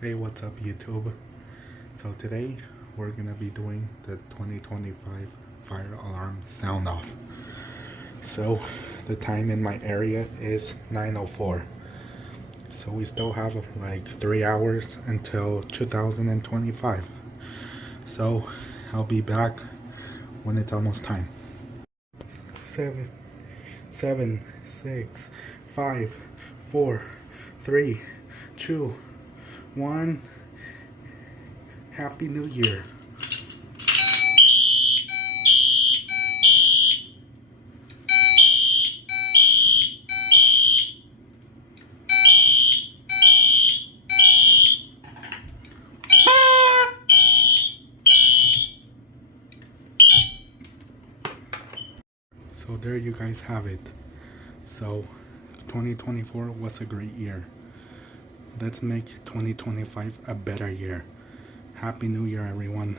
Hey, what's up YouTube? So today we're gonna be doing the 2025 fire alarm sound off. So the time in my area is 9:04. So we still have like 3 hours until 2025. So I'll be back when it's almost time. 7, 6, 5, 4, 3, 2, 1. Happy New Year. So there you guys have it. So 2024 was a great year. Let's make 2025 a better year. Happy New Year, everyone.